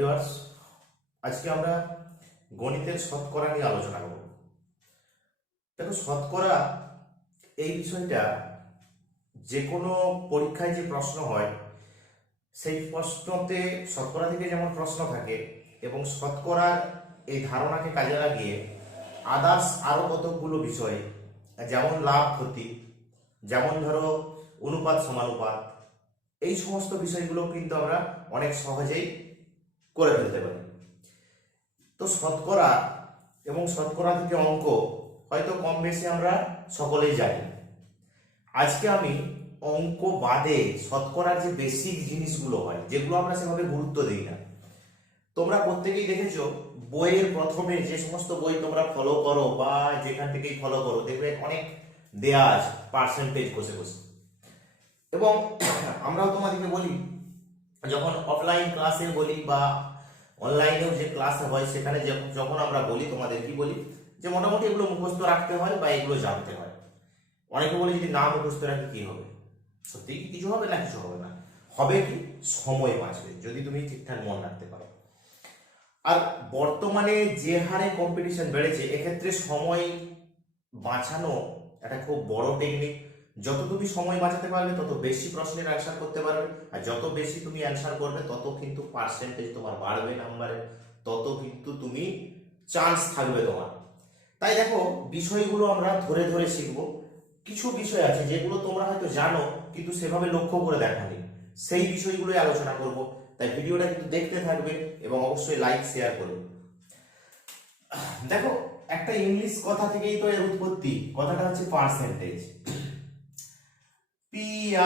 Viewers, আজকে আমরা গণিতের শতকরা নিয়ে আলোচনা করব। দেখো, শতকরা এই বিষয়টা যে কোনো পরীক্ষায় যে প্রশ্ন হয় সেই প্রশ্নতে শতকরা থেকে যেমন প্রশ্ন থাকে এবং শতকরার এই ধারণাকে কাজে লাগিয়ে আদার্স আরো কতগুলো বিষয়, যেমন লাভ ক্ষতি, যেমন ধরো অনুপাত সমানুপাত, এই সমস্ত বিষয়গুলো কিন্তু আমরা অনেক সহজেই করে ফেলতে পারি। তো শতকরা এবং শতকরা থেকে অঙ্ক হয়তো কম বেশি আমরা সকলেই জানি। আজকে আমি অঙ্ক বাদে শতকরার যে বেসিক জিনিসগুলো হয়, যেগুলো আমরা সেভাবে গুরুত্ব দিই না, তোমরা প্রত্যেকেই দেখেছো বইয়ের প্রথমে যে সমস্ত বই তোমরা ফলো করো বা যেখান থেকেই ফলো করো, দেখবে অনেক দেয়া আছে পার্সেন্টেজ বসে বসে। এবং আমরাও তোমাদেরকে বলি, যখন অফলাইন ক্লাসে বলি বা অনলাইনেও যে ক্লাস হয় সেখানে যখন আমরা বলি, তোমাদের কি বলি যে মোটামুটি এগুলো মুখস্থ রাখতে হয় বা এগুলো জানতে হয়। অনেকে বলে যদি না মুখস্থ রাখি কি হবে? সত্যি কি কিছু হবে না? কিছু হবে না। হবে কি? সময় বাঁচবে যদি তুমি ঠিকঠাক মনে রাখতে পারো। আর বর্তমানে যে হারে কম্পিটিশন বেড়েছে, এক্ষেত্রে সময় বাঁচানো একটা খুব বড় টেকনিক। যত তুমি সময় বাঁচাতে পারবে তত বেশি প্রশ্নের অ্যান্সার করতে পারবে, আর যত বেশি তুমি অ্যান্সার করবে তত কিন্তু পার্সেন্টেজ তোমার বাড়বে নাম্বারে, তত কিন্তু তুমি চান্স থাকবে তোমার। তাই দেখো, বিষয়গুলো আমরা ধরে ধরে শিখবো। কিছু বিষয় আছে যেগুলো তোমরা হয়তো জানো কিন্তু সেভাবে লক্ষ্য করে দেখানি, সেই বিষয়গুলোই আলোচনা করব। তাই ভিডিওটা কিন্তু দেখতে থাকবে এবং অবশ্যই লাইক শেয়ার করবে। দেখো, একটা ইংলিশ কথা থেকেই তো এর উৎপত্তি। কথাটা হচ্ছে পার্সেন্টেজ। PRCENT।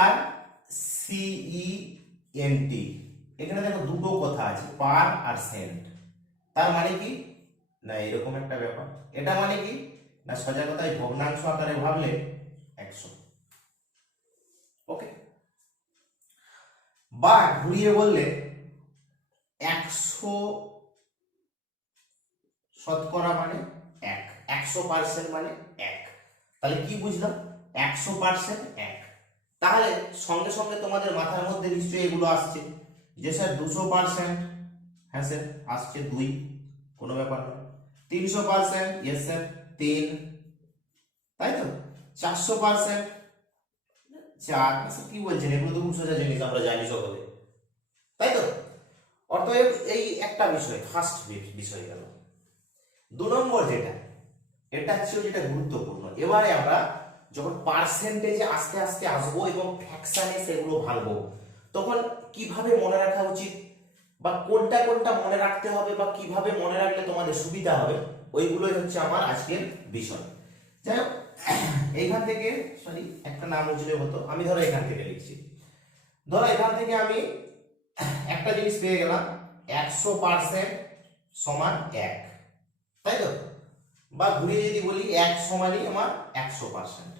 এখানে দেখো দুটো কথা আছে, পার আর সেন্ট। তার মানে কি না এরকম একটা ব্যাপার। এটা মানে কি না সোজা কথায় ভগ্নাংশ আকারে ভাবলে 100। ওকে, বা ঘুরিয়ে বললে 100 শতকরা মানে 1, 100% মানে 1। তাহলে কি বুঝলাম? 100% 1। তাহলে সঙ্গে সঙ্গে তোমাদের মাথার মধ্যে নিশ্চয়ই এগুলো আসছে যে স্যার 200%, হ্যাঁ স্যার আসছে 2, কোনো ব্যাপার না। 300%, ইয়েস স্যার 3, তাই তো। 400%, 4। স্যার কি বলছেন? এগুলো তো খুব সোজা জিনিস, আমরা জানি সকলে, তাই তো। অতএব এই একটা বিষয়, ফার্স্ট বিষয় গেল। 2 নম্বর যেটা, এটা হচ্ছে যেটা গুরুত্বপূর্ণ। এবারে আমরা যখন পার্সেন্টেজে আস্তে আস্তে আসবো এবং ফ্র্যাকশনে সেগুলো ভাঙবো, তখন কিভাবে মনে রাখা উচিত বা কোনটা কোনটা মনে রাখতে হবে বা কিভাবে মনে রাখলে তোমাদের সুবিধা হবে, ওইগুলোই হচ্ছে আমার আজকের বিষয়। যাই হোক, এইখান থেকে সরি একটা নাম উঠলে হতো, আমি ধরো এখান থেকে লিখছি। ধরো এখান থেকে আমি একটা জিনিস পেয়ে গেলাম, 100% সমান 1, তাই তো। বা ঘুরিয়ে যদি বলি 1 সমানই আমার 100%।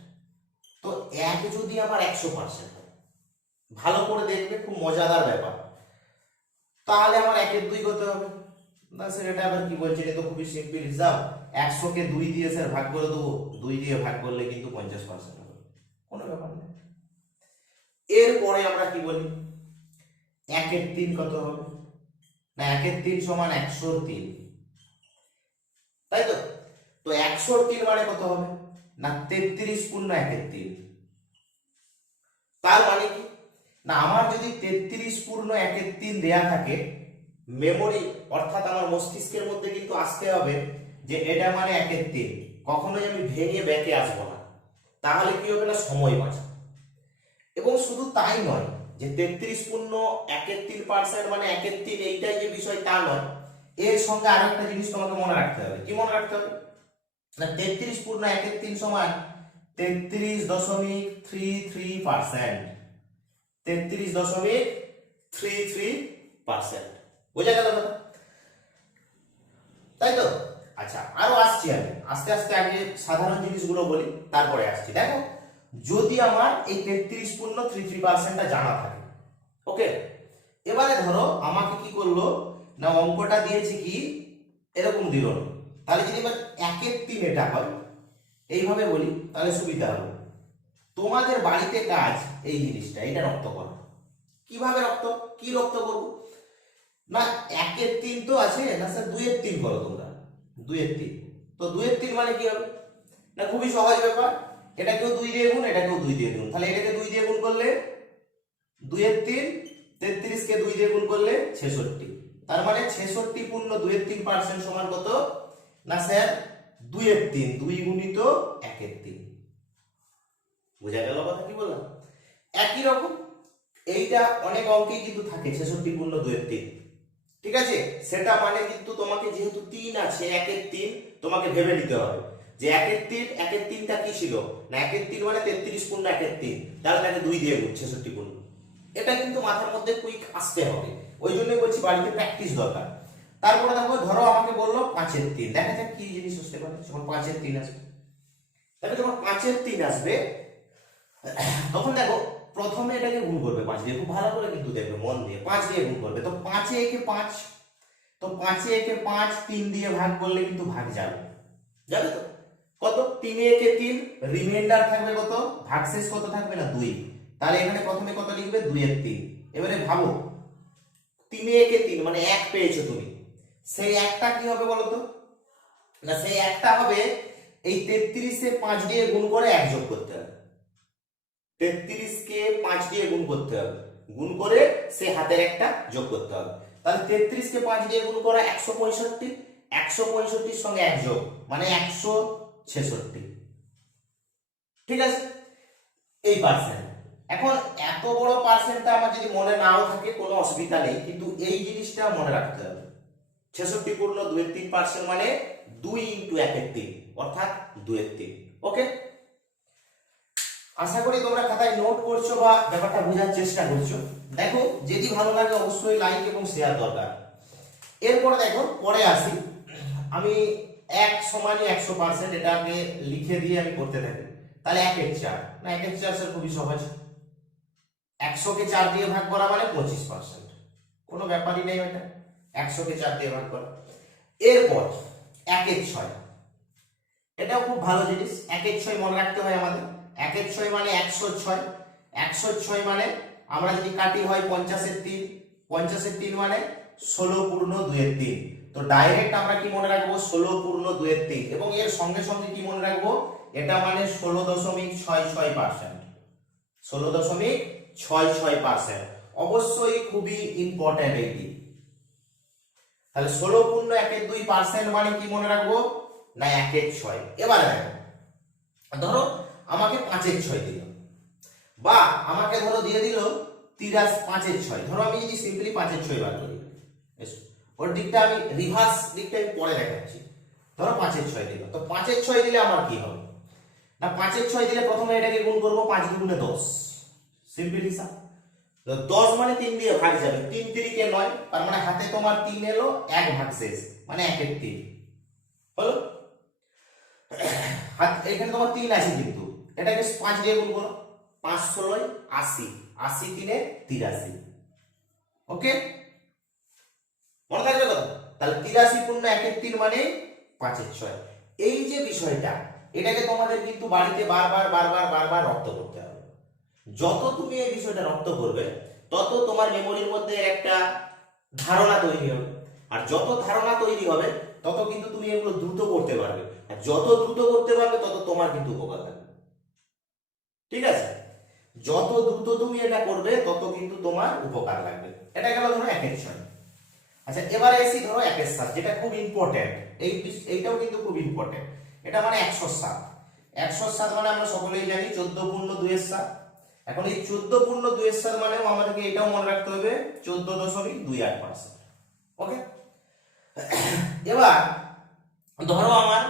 তো 1 যদি আমার 100% হয়, ভালো করে দেখবে খুব মজাদার ব্যাপার। তাহলে আমার 1 এর 2 করতে হবে না স্যার? এটা আবার কি বলছেন? এটা তো খুবই সিম্পল হিসাব। 100 কে 2 দিয়ে স্যার ভাগ করে দেবো, 2 দিয়ে ভাগ করলে কিন্তু 50% হবে, কোনো ব্যাপার নেই। এরপরে আমরা কি বলি, 1 এর 3 কত হবে? না 1 এর 3 সমান 103, তাই তো। তো 103 মানে কত হবে? না 33 পূর্ণ 1 এর 3। তার মানে কি না আমার যদি 33 পূর্ণ 1 এর 3 দেয়া থাকে, মেমোরি অর্থাৎ আমার মস্তিষ্কের মধ্যে কিন্তু আসতে হবে যে এটা মানে 1 এর 3। কখনোই আমি ভেঙে ব্যাকে আসবো না। তাহলে কি হবে না সময় বাঁচে। এবং শুধু তাই নয় যে 33 পূর্ণ 1 এর 3% মানে 1 এর 3, এইটাই যে বিষয় তা নয়। এর সঙ্গে আরেকটা জিনিস তোমাকে মনে রাখতে হবে। কি মনে রাখতে হবে? না 33 পূর্ণ 1 এর 3 সমান 33.33%। 33.33%, বোঝা গেল কথা? তাই তো। আচ্ছা, আরো আসছি আমি আস্তে আস্তে। আগে সাধারণ জিনিসগুলো বলি, তারপরে আসছি। দেখো, যদি আমার এই 33.33%টা জানা থাকে, ওকে। এবারে ধরো আমাকে কি করলো না অঙ্কটা দিয়েছে কি এরকম দিল না। তাহলে যদি এবার 1 এর 3 এটা হয়, এইভাবে বলি তাহলে সুবিধা হবে। তোমাদের বাড়িতে কাজ এই জিনিসটা, এটা রপ্ত করো। কিভাবে রপ্ত, কি রপ্ত করবো? না 1/3 তো আছে না স্যার, 2/3 করো তোমরা, 2/3। তো 2/3 মানে কি হবে না, খুবই সহজ ব্যাপার, এটাকেও 2 দিয়ে গুণ, এটাকেও 2 দিয়ে গুণ, তাহলে এটাকে 2 দিয়ে গুণ করলে 2/3, 33 কে 2 দিয়ে গুণ করলে 66, তার মানে 66 পূর্ণ 2/3% সমান কত না স্যার 2/3, 2 গুণিত 1/3। বোঝা গেল কথা কি বললাম? একই রকম এইটা অনেক অঙ্কেই কিন্তু থাকে 66 পূর্ণ 2/3, ঠিক আছে, সেটা মানে কিন্তু তোমাকে যেহেতু 3 আছে 1/3, তোমাকে ভেবে নিতে হবে যে 1/3টা কি ছিল না 1/3 মানে 33 পূর্ণ 1/3, তাহলে তাকে 2 দিয়ে গুণ 66 পূর্ণ। এটা কিন্তু মাথার মধ্যে কুইক আসতে হবে, ওই জন্যই বলছি বাড়িতে প্র্যাকটিস দরকার। তারপরে দেখো ধরো আমাকে বললো 5/3, দেখা যাক কি জিনিস আসতে পারে যখন 5/3 আসবে। তাহলে যখন 5/3 আসবে তখন দেখো প্রথমে এটাকে গুণ করবে 5 দিয়ে, খুব ভালো করে কিন্তু দেখবে মন দিয়ে, 5 দিয়ে গুণ করবে। তো 5 এ একে 5, তো 5 এ একে 5, 3 দিয়ে ভাগ করলে কিন্তু ভাগ যাবে, যাবে তো কত 3 এ একে 3, রিমাইন্ডার থাকবে কত, ভাগশেষ কত থাকবে না 2, তাহলে এখানে প্রথমে কত লিখবে 2/3। এবারে ভাবো 3 এ একে 3 মানে 1 পেয়েছো তুমি, সেই একটা কি হবে বলো তো না, সেই একটা হবে এই 33 এ 5 দিয়ে গুণ করে 1 যোগ করতে হবে, 33 কে 5 দিয়ে গুণ করতে হবে, গুণ করে সে হাতের একটা যোগ করতে হবে। তাহলে 33 কে 5 দিয়ে গুণ করা 165, 165 সঙ্গে 1 যোগ মানে 166, ঠিক আছে, এই পার্সেন্ট। এখন এত বড় পার্সেন্টটা আমার যদি মনে নাও থাকে কোনো অসুবিধা নেই, কিন্তু এই জিনিসটা মনে রাখতে হবে 66 পূর্ণ 2/3% মানে 2 ইনটু 1/3 অর্থাৎ 2/3। ওকে, আশা করি তোমরা খাতায় নোট করছো বা ব্যাপারটা বোঝার চেষ্টা করছো। দেখো যদি ভালো লাগে অবশ্যই লাইক এবং শেয়ার দরকার। এরপরে দেখো পরে আসি, আমি 1 সমান 100% এটাকে লিখে দিয়ে আমি করতে থাকি। তাহলে 1/4 না 1/4 স্যার খুবই সহজ, 100 কে 4 দিয়ে ভাগ করা মানে 25%, কোনো ব্যাপারই নেই ওটা, 100 কে 4 দিয়ে ভাগ করা। এরপর 1/6, এটাও খুব ভালো জিনিস, 1/6 মনে রাখতে হয় আমাদের। 1/6 মানে 106, 106 মানে আমরা যদি কাটি হয় 50-এর 3, 50-এর 3 মানে 16 পূর্ণ 2/3, তো ডাইরেক্ট আমরা কি মনে রাখবো 16 পূর্ণ 2/3, এবং এর সঙ্গে সঙ্গে কি মনে রাখবো এটা মানে 16.66%, 16.66%, অবশ্যই খুবই ইম্পর্টেন্ট এইটি। তাহলে 16 পূর্ণ 1/2% মানে কি মনে রাখবো না 1/6। এবারে দেখো ধরো আমাকে 5/6 দিল, বা আমাকে ধরো দিয়ে দিল 5/6, ধরো আমি যদি সিম্পলি 5/6 বার করি, ওর দিকটা আমি রিভার্স দিকটা আমি পরে দেখাচ্ছি। ধরো 5/6 দিল, তো 5/6 দিলে আমার কি হবে না 5/6 দিলে প্রথমে এটাকে গুণ করব 5 দুগুণে 10, সিম্পল হিসাব। তো 10 মানে 3 দিয়ে ভাগ যাবে, 3 3 9, তার মানে হাতে তোমার 3 এলো, 1 ভাগশেষ মানে 1/3 হলো। এখানে তোমার 3 আছে কিন্তু এটাকে 5 দিয়ে গুণ করো, 5 16 80, 80 3 83। ওকে, মনে থাকবে কথা? তাহলে 83 পূর্ণ 1/3 মানে 5/6। এই যে বিষয়টা, এটাকে তোমাদের কিন্তু বাড়িতে বারবার বারবার বারবার রপ্ত করতে হবে। যত তুমি এই বিষয়টা রপ্ত করবে তত তোমার মেমোরির মধ্যে একটা ধারণা তৈরি হবে, আর যত ধারণা তৈরি হবে তত কিন্তু তুমি এগুলো দ্রুত করতে পারবে, আর যত দ্রুত করতে পারবে তত তোমার কিন্তু উপকার হবে, ঠিক আছে, যত দ্রুত তুমি এটা করবে তত কিন্তু তোমার উপকার লাগবে। এটা গেল ধরো 1/6। আচ্ছা এবারে এসি ধরো 1/7, যেটা খুব ইম্পর্টেন্ট, এইটাও কিন্তু খুব ইম্পর্টেন্ট, এটা মানে 107। 107 মানে আমরা সকলেই জানি 14 পূর্ণ 2/7। এখন এই 14 পূর্ণ 2/7 মানেও আমাদেরকে এটাও মনে রাখতে হবে 14.28%। ওকে, এবার ধরো আমার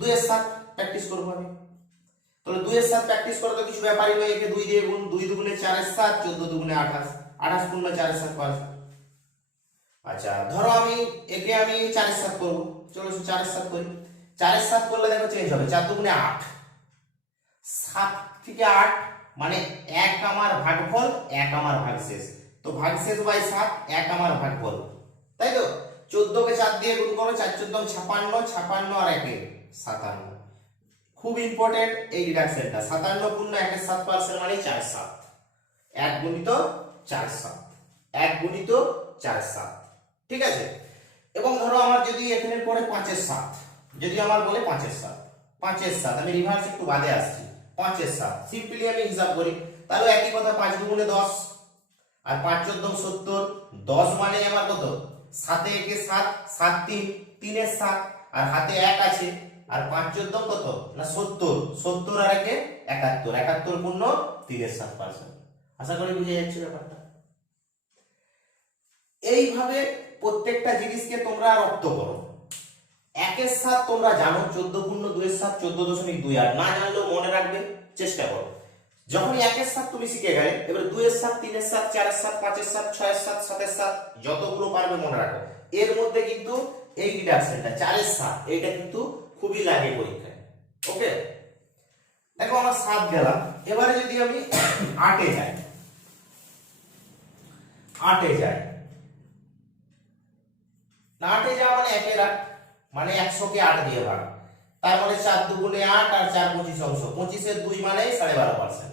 2/7 প্র্যাকটিস করবো আমি, তাহলে 2/7 প্র্যাকটিস করা তো কিছু ব্যাপারই নয়, একে 2 দিয়ে গুণ, 2 দুগুণে 4/7, 14 দুগুণে 28, 28 পূর্ণ 4/7। আচ্ছা ধরো আমি একে আমি 4/7 করব, চলো 4/7 করি। 4/7 করলে দেখো চেঞ্জ হবে, 4 দুগুণে 8, 7 থেকে 8 মানে 1 আমার ভাগফল, 1 আমার ভাগশেষ, তো ভাগশেষ বাই 7, 1 আমার ভাগফল, তাই তো। 14 কে 4 দিয়ে গুণ করো, 4 14 56, 56 আর 1 57। খুব ইম্পর্টেন্ট এই রিডাকশনটা, 57 পূর্ণ 1/7% মানে 4/7, 1 গুণিত 4/7, 1 গুণিত 4 এর 7, ঠিক আছে। এবং ধরো আমার যদি এখানে পড়ে 5 এর 7, যদি আমার বলে 5 এর 7, 5 এর 7, আমি রিভার্স একটু বাদে আসছি, 5 এর 7 সিম্পলি আমি হিসাব করি, তাহলে একই কথা 5 দুগুণে 10 আর 5 14 70, 10 মানে আমার কত, 7 এ 1 এ 7, 7 3, 3 এর 7, আর হাতে 1 আছে, আর 5 14 কত না 70, 70 আর 1 এ 71, 71 পূর্ণ 3 এর 7%। আশা করি বুঝে যাচ্ছে ব্যাপারটা। এইভাবে প্রত্যেকটা জিনিসকে তোমরা রপ্ত করো। 1 এর 7 তোমরা জানো, 14 পূর্ণ 2 এর 7 14.28, না জানলেও মনে রাখবে চেষ্টা করো। যখনই 1 এর 7 তুমি শিখে গেলে, এবার 2 এর 7, 3 এর 7, 4 এর 7, 5 এর 7, 6 এর 7, 7 এর 7, যতগুলো পারবে মনে রাখো। এর মধ্যে কিন্তু এই রিডাকশনটা 4 এর 7 এইটা কিন্তু খুবই লাগে পরীক্ষায়। ওকে, দেখো আমরা 7 গেলাম, এবারে যদি আমি 8 এ যাই, 8 এ যাই, 8 এ যাওয়া মানে 1 এর 8, মানে 100 কে 8 দিয়ে ভাগ, তার মানে 4 দুগুণে 8 আর 4 25 অংশ, 25 এর 2 মানে 12.5%,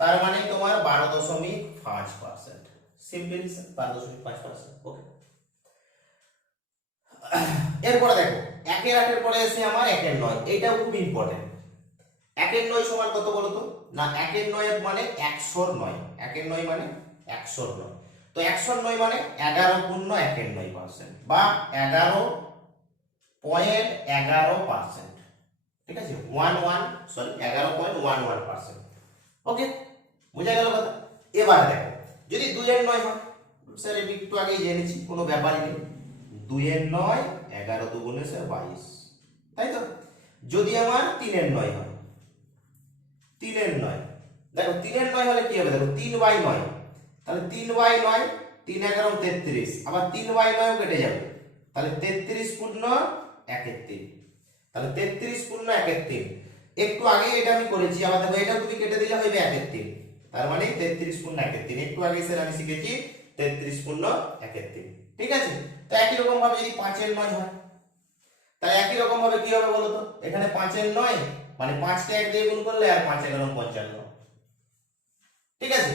তার মানে তোমার 12.5%, সিম্পল 12.5%। ওকে, এরপরে দেখো 1 এর 8 এর পরে এসে আমার 1 এর 9, এইটাও খুব ইম্পর্টেন্ট। 1 এর 9 সমান কত বলো তো, না 1 এর 9 মানে 100 এর 9, 1 এর 9 মানে 100 এর 9, তো 100 এর 9 মানে 11 পূর্ণ 1 এর 9% বা 11.11%, ঠিক আছে, 11.11%। ওকে, বুঝা গেল কথা। এবারে দেখো যদি 2 এর 9 হয়, স্যার আমি একটু আগেই জেনেছি, কোনো ব্যাপারই নেই, 2 এর 9 11 দুগুণে স্যার 22, তাই তো। যদি আমার 3 এর 9 হয়, 3 এর 9, দেখো 3 এর 9 হলে কি হবে, দেখো 3/9, তাহলে 3/9, 3 11 33, আবার 3/9 কেটে যাবে, তাহলে 33 পূর্ণ 1 এর 3, তাহলে 33 পূর্ণ 1 এর 3, একটু আগে এটা আমি করেছি, আবার দেখো এটা তুমি কেটে দিলে হবে 1 এর 3, তার মানে 33 পূর্ণ 1 এর 3, একটু আগে স্যার আমি শিখেছি 33 পূর্ণ 1 এর 3, ঠিক আছে। তো একই রকম ভাবে যদি 5 এর 9 হয়, তাহলে একই রকম ভাবে কি হবে বলো তো, এখানে 5 এর 9 মানে 5 কে 1 দিয়ে গুণ করলে আর 5 11 55, ঠিক আছে।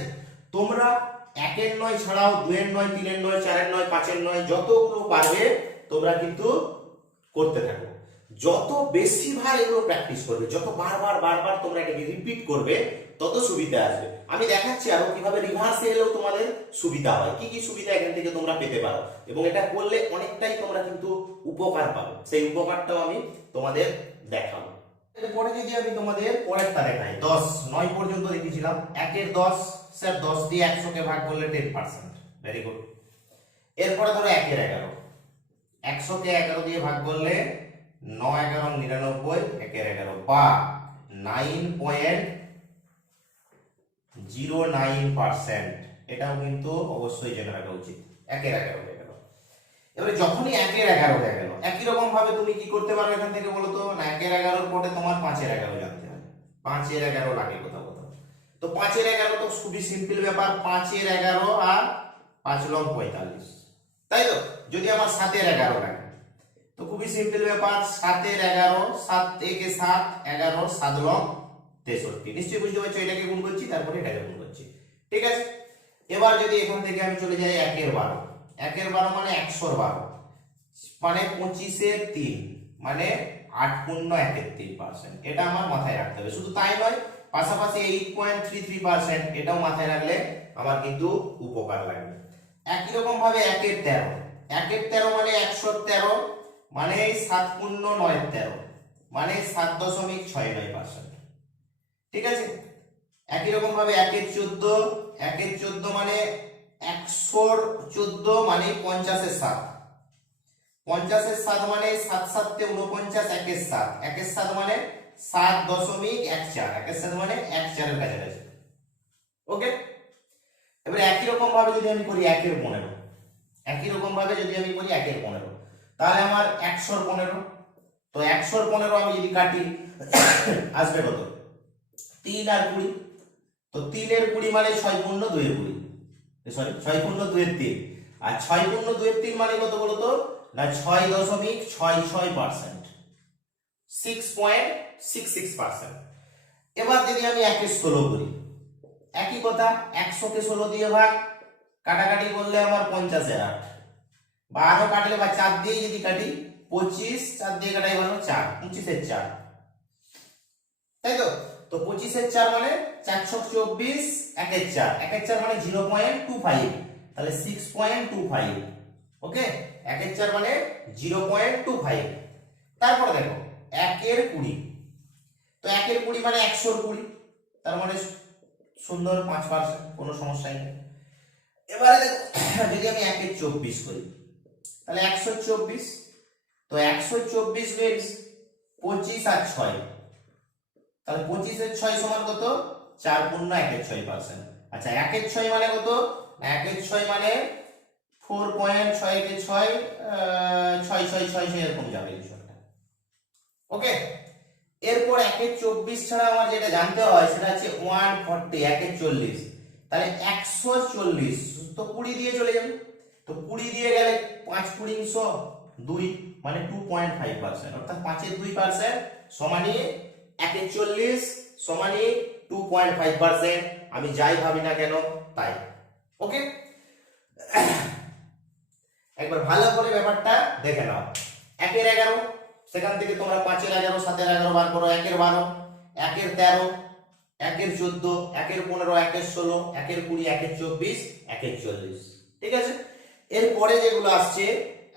তোমরা 1 এর 9 ছাড়াও 2 এর 9, 3 এর 9, 4 এর 9, 5 এর 9 যতগুলো পারবে তোমরা কিন্তু করতে থাকো। যত বেশি বার এগুলো প্র্যাকটিস করবে, যত বারবার বারবার তোমরা এটাকে রিপিট করবে, তত সুবিধা আসবে। আমি দেখাচ্ছি আরো কিভাবে রিভার্সে এলেও তোমাদের সুবিধা হয়, কি কি সুবিধা এখান থেকে তোমরা পেতে পারো, এবং এটা করলে অনেকটাই তোমরা কিন্তু উপকার পাবে, সেই উপকারটাও আমি তোমাদের দেখাবো। এরপরে যদি আমি তোমাদের পরেরটা দেখাই, 10 9 পর্যন্ত দেখিয়েছিলাম, 1 এর 10, স্যার 10 দিয়ে 100 কে ভাগ করলে 10%, ভেরি গুড। এরপরে ধরো 1 এর 11, 100 কে 11 দিয়ে ভাগ করলে 9 11 99, 1 এর 11 বা 9.09%, এটাও কিন্তু অবশ্যই জেনে রাখা উচিত। 1 এর 11 হয়ে গেল। এবারে যখনই 1 এর 11 হয়ে গেল, একই রকম ভাবে তুমি কি করতে পারো এখান থেকে বলো তো, না 1 এর 11 এর পরে তোমার 5 এর 11 জানতে হবে, 5 এর 11 লাগে কোথাও কোথাও, তো 5 এর 11 তো খুবই সিম্পল ব্যাপার, 5 এর 11 আর 5 লং 45, তাই তো। যদি আমার 7 এর 11 লাগে, তো খুবই সিম্পল ব্যাপার, 7 এর 11, 7 1 এ 7, 11 7 লং 63, নিশ্চয়ই বুঝতে পারছো, এটাকে গুণ করছি তারপরে এটাকে গুণ করছি, ঠিক আছে। এবার যদি এখান থেকে আমি চলে যাই 1 এর 12, 1 এর 12 মানে 100 এর 12, মানে 25 এর 3, মানে 8 পূর্ণ 1 এর 3%, এটা আমার মাথায় রাখতে হবে। শুধু তাই নয়, পাশাপাশি 8.33%, এটাও মাথায় রাখলে আমার কিন্তু উপকার লাগবে। একই রকম ভাবে 1 এর 13, 1 এর 13 মানে 113, মানে 7 পূর্ণ 9 এর 13, মানে 7.69%, ঠিক আছে। একই রকম ভাবে 1 এর 14, 1 এর 14 মানে 114, মানে 50 এর 7, 50 এর 7 মানে 7 7 তে 49, 1 এর 7, 1 এর 7 মানে 7.14, 1 এর 7 মানে 14 এর কাছাকাছি। ওকে, এবার একই রকম ভাবে যদি আমি করি 1 এর 15, একই রকম ভাবে যদি আমি করি 1 এর 15, তাহলে আমার 100 এর 15, তো 100 এর 15 আমি যদি কাটি আসবে কত, 3 আর 20, তো 3 এর 20 মানে 6 পূর্ণ 2 এর 20, সরি 6 পূর্ণ 2 এর 3, আর 6 পূর্ণ 2 এর 3 মানে কত বলো তো, না 6.66%, 6.66%। এবার যদি আমি 1 এর 16 করি, একই কথা, 100 কে 16 দিয়ে ভাগ, কাটাকাটি করলে আমার 50-8, বা আরো কাটলে বা 4 দিয়ে যদি কাটি 25, 4 দিয়ে কাটাই মানে 4, 25-4, তাই তো। তো 25-4 মানে 424, 1-4, 1-4 মানে 0.25, তাহলে 6.25। ওকে, 1-4 মানে 0.25। তারপরে দেখো 1-20, তো 1-20 মানে 100-20, তার মানে সুন্দর 5%, কোনো সমস্যা নেই। এবারে দেখো যদি আমি 1-24 করি তাহলে 124, তো 124 মিনস 25 আর 6, তাহলে 25-6 সমান কত? 4 পূর্ণ 1-6%। আচ্ছা 1-6 মানে কত? 1-6 মানে 4.6-6, 6 এরকম যাবে বিষয়টা। ওকে, এরপর 1-24 ছাড়া আমার যেটা জানতে হয় সেটা হচ্ছে 140, 1-40, তাহলে 140, তো 20 দিয়ে চলে যাবে, তো 20 দিয়ে গেলে 5-20 2 মানে 2.5%, অর্থাৎ 5-2% সমানই 1-40 সমানই 2.5%, আমি যাই ভাবি না কেন তাই। ওকে, একবার ভালো করে ব্যাপারটা দেখে নাও। 1-11, সেখান থেকে তোমরা 5-11, 7-11 বার করো, 1-12, 1-13, 1-14, 1-15, 1-16, 1-20, 1-24, 1-40, ঠিক আছে। এরপরে যেগুলো আসছে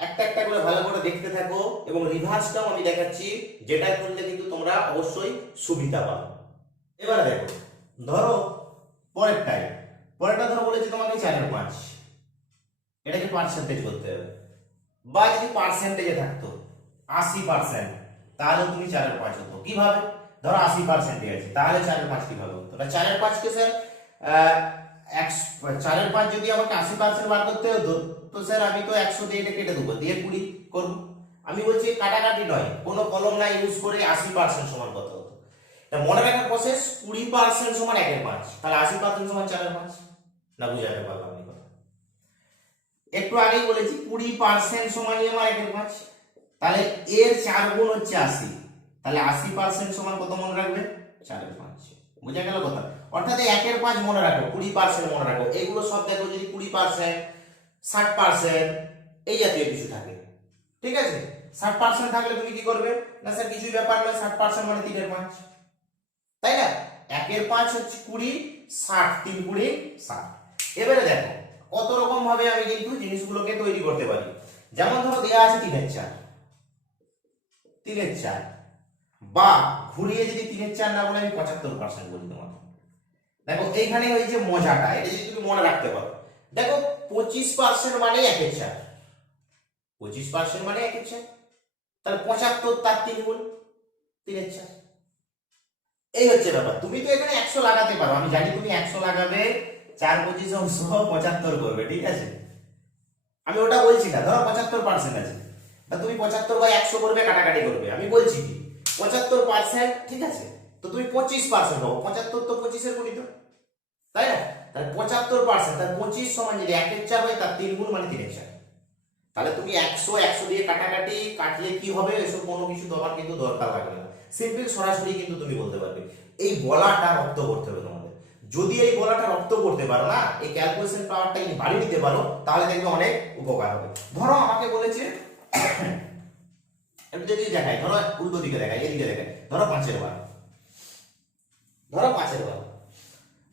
একটা একটা করে ভালো করে দেখতে থাকো, এবং রিভার্সটাও আমি দেখাচ্ছি, যেটা করলে কিন্তু তোমরা অবশ্যই সুবিধা পাবে। এবারে দেখো, ধরো পরেরটা ধরো বলেছি তোমাকে 4/5, এটাকে পার্সেন্টেজ করতে হবে, বা যদি পার্সেন্টেজে থাকতো 80%, তাহলে তুমি 4/5 হতো। কিভাবে? ধরো 80% আছে, তাহলে 4/5 কিভাবে হতো? 4/5 কে স্যার 4/5 যদি আমাকে 80% বার করতে হতো, তো স্যার আমি তো 100 দিয়ে এটা কেটে দেবো, দিয়ে 20 করব। আমি বলছি কাটাকাটি নয়, কোনো কলম না ইউজ করে 80% সমান কত হতো। তা মনে রাখার প্রসেস, 20% সমান 1/5, তাহলে 80% সমান 4/5। না বুঝাতে পারলাম না কথা? একটু আগেই বলেছি 20% সমানই আমার 1/5, তাহলে এর 4 গুণ হচ্ছে 80, তাহলে 80% সমান কত মনে রাখবে? 4/5। বুঝা গেল কথা? অর্থাৎ এই 1/5 মনে রাখো, 20% মনে রাখো, এগুলো সব দেখো যদি 20%, 60% এই জাতীয় কিছু থাকে, ঠিক আছে। 60% থাকলে তুমি কি করবে? না স্যার কিছুই ব্যাপার নয়, 60% মানে 3/5, তাই না? 1/5 হচ্ছে 20, 60, 3 × 60। এবারে দেখো কত রকম ভাবে আমি কিন্তু জিনিসগুলোকে তৈরি করতে পারি। যেমন ধরো দেয়া আছে 3/4, 3/4, বা ঘুরিয়ে যদি 3/4 না বলে আমি 75% বলি তোমাকে। দেখো এইখানে ওই যে মজাটা, এটা যদি তুমি মনে রাখতে পারো, দেখো 25% মানে 1/4, 25% মানে 1/4, তাহলে 75 তার 3 গুণ 3/4। এই হচ্ছে ব্যাপার। তুমি তো এখানে 100 লাগাতে পারো, আমি জানি তুমি 100 লাগাবে, 4-25 অংশ 75 করবে, ঠিক আছে। আমি ওটা বলছি না, ধরো 75% আছে, তা তুমি 75/100 করবে, কাটাকাটি করবে। আমি বলছি কি 75%, ঠিক আছে, তো তুমি 25% পাবো, 75 তো 25 এর গুণিত, তাই না? তাহলে 75%, তাহলে 25 সমান যদি 1/4 হয়, তার 3 গুণ মানে 3/4। তাহলে তুমি 100 দিয়ে কাটাকাটি কাটলে কি হবে, এসব কোনো কিছু দেওয়ার কিন্তু দরকার লাগবে না, সিম্পল সরাসরি কিন্তু তুমি বলতে পারবে। এই বলাটা রপ্ত করতে হবে তোমাদের। যদি এই বলাটা রপ্ত করতে পারো না, এই ক্যালকুলেশন পাওয়ারটা যদি বাড়িয়ে নিতে পারো, তাহলে দেখবে অনেক উপকার হবে। ধরো আমাকে বলেছে, একটু যদি দেখাই, ধরো উল্টো দিকে দেখাই, এদিকে দেখাই, ধরো 5/12, ধরো 5/12,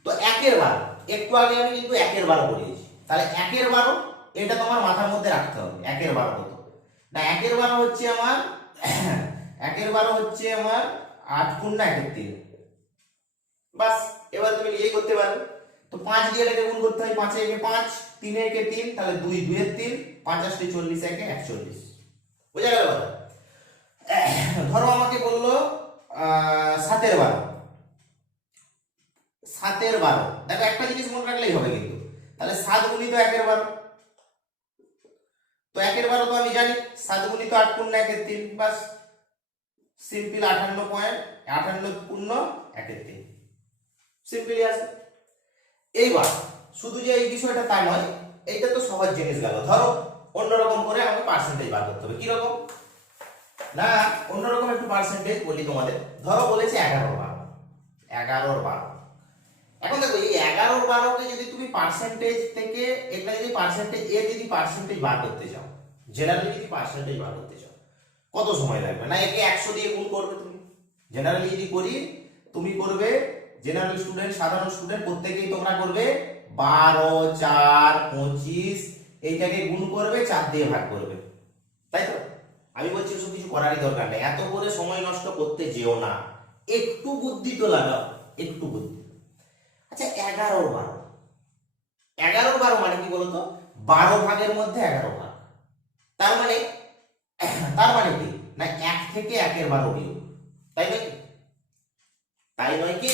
তো 1/12, একটু আগে আমি কিন্তু 1/12 করিয়েছি, তাহলে 1/12 এটা তোমার মাথার মধ্যে রাখতে হবে। 1/12 কত না? 1/12 হচ্ছে আমার 1/12 হচ্ছে আমার 8 গুণ না 1/3, বাস। এবার তুমি নিজেই করতে পারবে। তো 5 দিয়ে এটাকে গুণ করতে হয়, 5 একে 5, 3 একে 3, তাহলে 2 2 এর 3, 5 8 40, একে 41। বুঝা গেল কথা? ধরো আমাকে বললো 7/12, 7/12, দেখো একটা জিনিস মনে রাখলেই হবে কিন্তু, তাহলে 7 গুণিত 1/12, তো 1/12 তো আমি জানি, 7 গুণিত 8 পূর্ণ 1/3, বাস সিম্পল 58 পূর্ণ 1/3, সিম্পলি আছে। এইবার শুধু যে এই বিষয়টা তা নয়, এইটা তো সহজ জিনিস গেল। ধরো অন্যরকম করে আমাকে পার্সেন্টেজ বার করতে হবে। কি রকম না, অন্যরকম একটু পার্সেন্টেজ বলি তোমাদের। ধরো বলেছে 11/12, 11/12, এখন দেখো এই 11-12কে যদি তুমি পার্সেন্টেজ থেকে এটা যদি পার্সেন্টেজ এর যদি পার্সেন্টেজ বার করতে চাও, জেনারেলি যদি পার্সেন্টেজ বার করতে চাও কত সময় লাগবে? না একে 100 দিয়ে গুণ করবে তুমি। জেনারেলি যদি করি তুমি করবে, জেনারেল স্টুডেন্ট সাধারণ স্টুডেন্ট প্রত্যেকেই তোমরা করবে 12 4 25 এইটাকে গুণ করবে 4 দিয়ে ভাগ করবে, তাই তো? আমি বলছি ওসব কিছু করারই দরকার নেই, এত করে সময় নষ্ট করতে যেও না, একটু বুদ্ধি তো লাগাও, একটু বুদ্ধি। আচ্ছা 11-12, 11-12 মানে কি বলতো? 12 ভাগের মধ্যে 11 ভাগ, তার মানে কি না 1 থেকে 1-এর 12 বিয়োগ, তাই নয় কি? তাই নয় কি?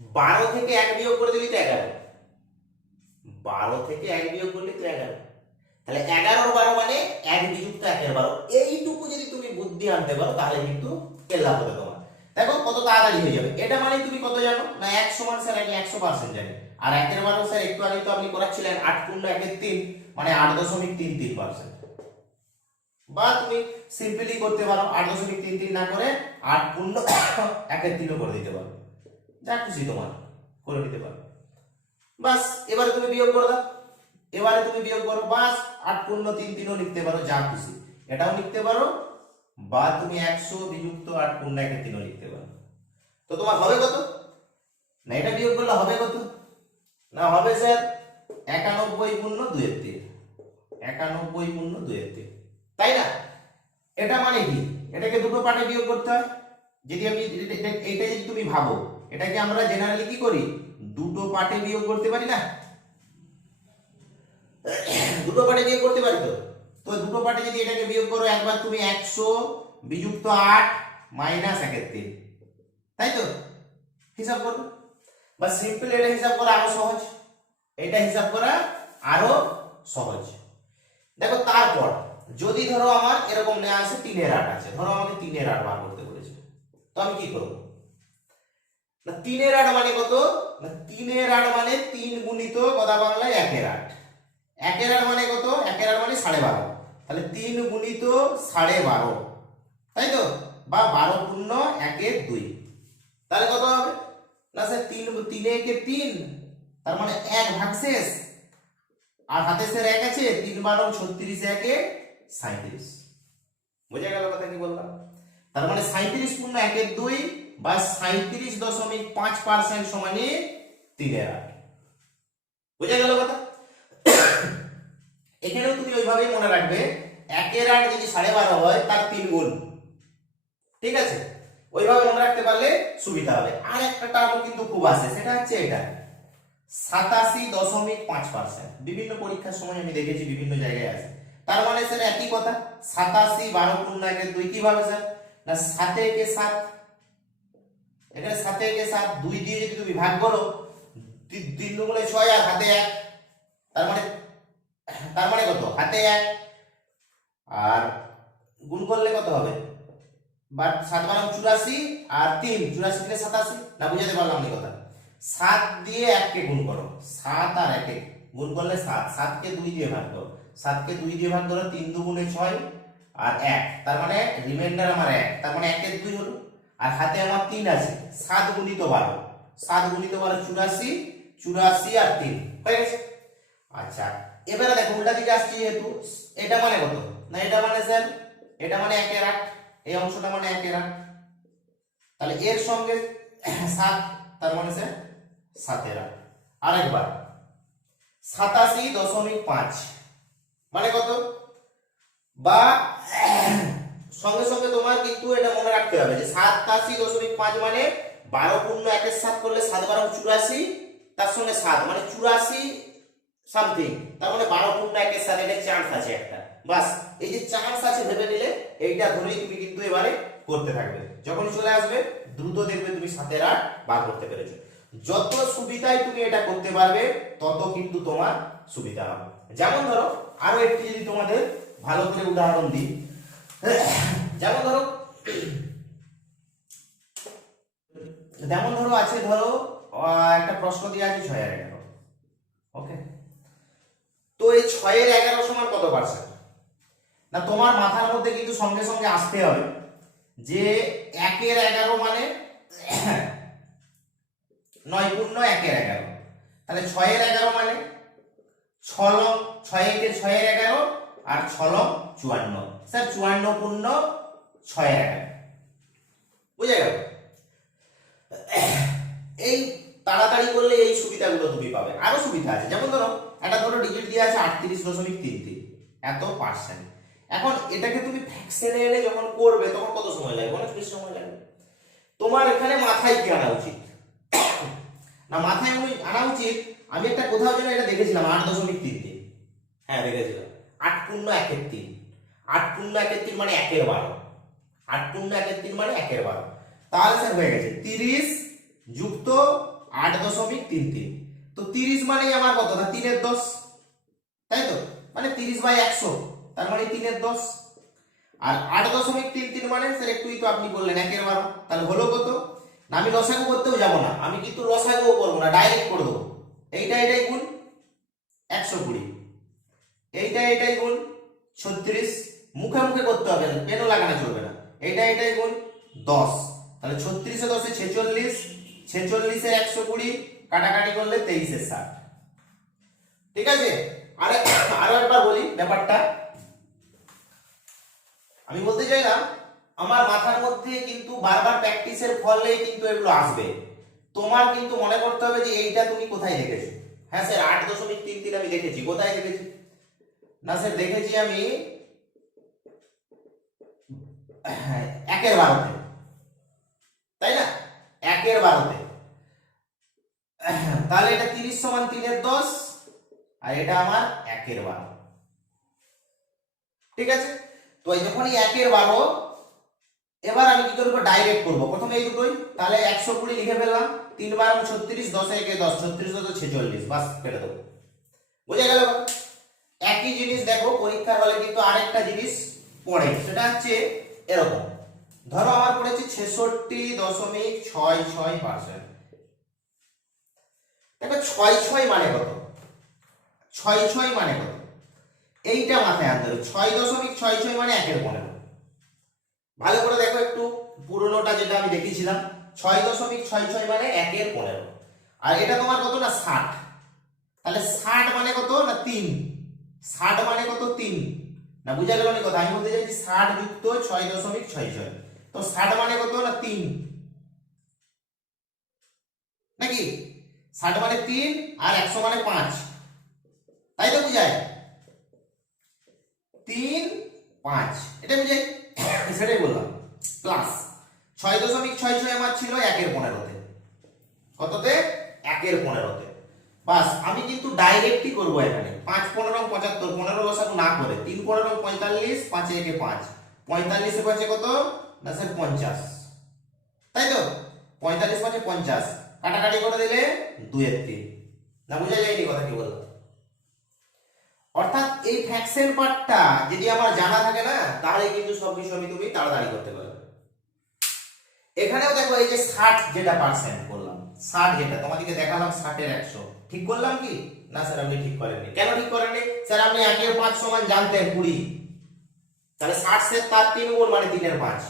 12 থেকে 1 বিয়োগ করে দিলি তো 11, 12 থেকে 1 বিয়োগ করলে তো 11, তাহলে 11-12 মানে 1 বিযুক্ত 1-এর 12। এইটুকু যদি তুমি বুদ্ধি আনতে পারো তাহলে কিন্তু কেল্লা হবে তোমার। দেখো কত তাড়াতাড়ি হয়ে যাবে। এটা মানে তুমি কত জানো? না 1 সমান স্যার আমি 100% জানি, আর 1-এর 12 স্যার একটু আগে তো আপনি করাচ্ছিলেন 8 পূর্ণ 1-এর 3 মানে 8.33%। বা তুমি সিম্পলি করতে পারো 8.33 না করে 8 পূর্ণ 1-এর 3 করে দিতে পারো, যা খুশি তোমার করে দিতে পারো। বাস এবারে তুমি বিয়োগ করে দাও, এবারে তুমি বিয়োগ করো, বাস 8 পূর্ণ 3 লিখতে পারো, যা খুশি এটাও লিখতে পারো, বা তুমি 100 বিযুক্ত 8 পূর্ণ 1-এর 3 লিখতে পারো। তো তোমার হবে কত? না এটা বিয়োগ করলে হবে কত? না হবে স্যার 91 পূর্ণ 2-এর 3, 91 পূর্ণ 2-এর 3, তাই না? এটা মানে কি? এটাকে দুটো পার্টে বিয়োগ করতে হয়। যদি আমি এটা যদি তুমি ভাবো, এটাকে আমরা জেনারেলি কি করি? দুটো পার্টে বিয়োগ করতে পারি না? দুটো পার্টে বিয়োগ করতে পারি তো। তো দুটো পার্টে যদি এটাকে বিয়োগ করো, একবার তুমি 100 বিযুক্ত 8 মাইনাস 1-এর 3, তাই তো? হিসাব করো, বা সিম্পল এটা হিসাব করা আরো সহজ, এটা হিসাব করা আরো সহজ। দেখো তারপর যদি ধরো আমার এরকম নেওয়া আছে 3-এর 8 আছে, ধরো আমাকে 3-এর 8 বার করতে বলেছে, তো আমি কি করব? না 3-এর 8 মানে কত? না 3-এর 8 মানে 3 গুণিত কথা বাংলায় 1-এর 8, 1-এর 8 মানে কত? 1-এর 8 মানে 12.5, তাহলে 3 গুণিত 12.5, তাই তো? বা 12 পূর্ণ 1-এর 2, তাহলে কত হবে? না স্যার 3 3 3, তার মানে 1 ভাগশেষ, আর হাতে স্যার 1 আছে, 3 12 36, 1 37। বোঝা গেল কথা কি বললাম? তার মানে 37 পূর্ণ 1-এর 2 বা 37.5% সমানে 3-এর 8। বোঝা গেল কথা? এখানেও তুমি ওইভাবেই মনে রাখবে, 1-এর 8 যদি 12.5 হয় তার 3 গুণ, ঠিক আছে? ওইভাবে মনে রাখতে পারলে সুবিধা হবে। আর একটা টার্ম কিন্তু খুব আসে, সেটা হচ্ছে এটা 87.5%। বিভিন্ন পরীক্ষার সময় আমি দেখেছি বিভিন্ন জায়গায় আছে। তার মানে স্যার একই কথা, 87 12 পূর্ণ 1-এর 2 কিভাবে স্যার? না 7 একে 7, এখানে 7 একে 7, 2 দিয়ে যদি তুমি ভাগ করো, 3 দুগুণে 6 আর হাতে 1, তার মানে কত? হাতে 1, আর গুণ করলে কত হবে? বা 7 বারাম 84 আর 3 84 থেকে 87, না বুঝাতে পারলাম না কথা? 7 দিয়ে 1 কে গুণ করো, 7 আর 1 কে গুণ করলে 7, 7 কে 2 দিয়ে ভাগ করো, 7 কে 2 দিয়ে ভাগ করো, 3 দুগুণে 6 আর 1, তার মানে রিমাইন্ডার আমার 1, তার মানে 1 এর 2 হলো, আর হাতে আমার 3 আছে, 7 গুণিত 12, 7 গুণিত 12 84, 84 আর 3 হয়ে গেছে। আচ্ছা এবারে দেখো উল্টা দিকে আসছে, যেহেতু এটা মানে কত? না এটা মানে স্যার, এটা মানে 1-এর 8, এই অংশটা মানে 1-এর 8, তাহলে এর সঙ্গে 7, তার মানে স্যার 7-এর 8। আরেকবার 87.5 মানে কত? বা সঙ্গে সঙ্গে তোমার কিন্তু এটা মনে রাখতে হবে যে 87.5 মানে 12 পূর্ণ 1-এর 7 করলে 7 12 84, তার সঙ্গে 7 মানে 84 সামথিং, তার মানে 12 পূর্ণ 1-এর 7, এটা চান্স আছে একটা। বাস এই যে চান্স আছে ভেবে নিলে এইটা ধরেই তুমি কিন্তু এবারে করতে থাকবে, যখন চলে আসবে দ্রুত দেখবে তুমি 7-এর 8 বার করতে পেরেছো। যত সুবিধায় তুমি এটা করতে পারবে তত কিন্তু তোমার সুবিধা হবে। যেমন ধরো আরো একটি যদি তোমাদের ভালো করে উদাহরণ দিই, যেমন ধরো আছে, ধরো একটা প্রশ্ন দিয়ে আছে 6-এর 11, ওকে? তো এই 6-এর 11 সমান কত পার্সেন্ট? না তোমার মাথার মধ্যে কিন্তু সঙ্গে সঙ্গে আসতে হবে যে 1-এর 11 মানে 9 পূর্ণ 1 এর 11, তাহলে 6 এর 11 মানে 6 লং 6 একে 6 এর 11 আর 6 লং 54, স্যার 54 পূর্ণ 6 এর 11, বুঝে গেল? এই তাড়াতাড়ি করলে এই সুবিধাগুলো তুমি পাবে। আরো সুবিধা আছে, যেমন ধরো একটা ধরো ডিজিট দিয়ে আছে 38.33 এত পার্সেন্ট। এখন এটাকে তুমি ফ্র্যাকশনে এনে যখন করবে তখন কত সময় লাগবে? অনেক বেশি সময় লাগবে। তোমার এখানে মাথায় কি আনা উচিত না, মাথায় আনা উচিত, আমি একটা কোথাও যেন এটা দেখেছিলাম 8.33, হ্যাঁ দেখেছিলাম 8 পূর্ণ 1 এর 3, 8 পূর্ণ 1 এর 3 মানে 1 এর 12, 8 পূর্ণ 1 এর 3 মানে 1 এর 12, তাহলে স্যার হয়ে গেছে 30 যুক্ত 8.33, তো 30 মানে আমার কত না 3 এর 10, তাই তো, মানে 30/100, তার মানে 3 এর 10, আর 8.33 মানে স্যার একটুই তো আপনি বললেন 1 এর 12, তাহলে হলো কত না, আমি লসাগু করতেও যাব না, আমি কিন্তু লসাগু করব না, ডাইরেক্ট করে দেবো, এইটাই গুণ 120, এইটাই গুণ 36, মুখে মুখে করতে হবে না, পেনও লাগানো চলবে না, এইটাই গুণ 10, তাহলে 36 এ 10 এ 46, 46 এ 120 কাটাকাটি করলে 23 এ 60, ঠিক আছে? আরো একবার বলি ব্যাপারটা, আমি বলতে চাইলাম আমার মাথার মধ্যে কিন্তু বারবার প্র্যাকটিসের ফলে কিন্তু এগুলো আসবে, তোমার কিন্তু মনে করতে হবে যে এইটা তুমি কোথায় দেখেছো। হ্যাঁ স্যার 8.33 আমি দেখেছি, কোথায় দেখেছি না স্যার, দেখেছি আমি 1 এর 12তে, তাই না, 1 এর 12তে, তাহলে এটা 30 সমান 3 এর 10 আর এটা আমার 1 এর 12, ঠিক আছে? তো যখন এই 1 এর 12, এবার আমি কি করব, ডাইরেক্ট করব, প্রথমে এই দুটোই, তাহলে 120 লিখে ফেললাম, 3 12 36, 10 এ 10, 36 × 46, বাস কেটে দেবো, বুঝে গেল? একই জিনিস দেখো পরীক্ষার হলে কিন্তু আরেকটা জিনিস পড়ে, সেটা হচ্ছে এরকম, ধরো আমার পড়েছে 66.66%, দেখো 66 মানে কত, 66 মানে কত, এইটা মাথায় আনতে হবে, 6.66 মানে 1 এর 15, ভালো করে দেখো একটু পুরোনোটা যেটা আমি দেখিয়েছিলাম, 6.66 মানে 1 এর 15, আর এটা তোমার কত না 60, তাহলে 60 মানে কত না 3, 60 মানে কত 3, না বুঝা গেল নি কথা, আমি বলতে চাইছি 60 যুক্ত 6.66, তো 60 মানে কত না 3, নাকি 60 মানে 3 আর 100 মানে 5, তাই তো বুঝায় 3 5, এটা বুঝাই, সেটাই বললাম, প্লাস 6.66 আমার ছিল 1 এর 15তে, কততে 1 এর 15তে, বাস আমি কিন্তু ডাইরেক্টই করব এখানে, 5 15 75, 15 লসাগু না করে, 3 15 45, 5 এ 5, 45 এ 5 কত না স্যার 50, তাই তো, 45 5 50, কাটাকাটি করে দিলে 2 এর 3, না বুঝা যায়নি কথা কি বললাম? অর্থাৎ এই ফ্র্যাকশন পার্টটা যদি আমার জানা থাকে না, তাহলে কিন্তু সব বিষয় আমি তুমি তাড়াতাড়ি করতে পারবে। এখানেও দেখো এই যে 60 যেটা পার্সেন্ট করলাম, 60 যেটা তোমাদেরকে দেখালাম 60 এর 100, ঠিক করলাম কি না স্যার? আপনি ঠিক করেননি, কেন ঠিক করেননি স্যার? আপনি 1 এর 5 সমান জানতেন 20, তাহলে 60 সে তার 3 গুণ মানে 3 এর 5,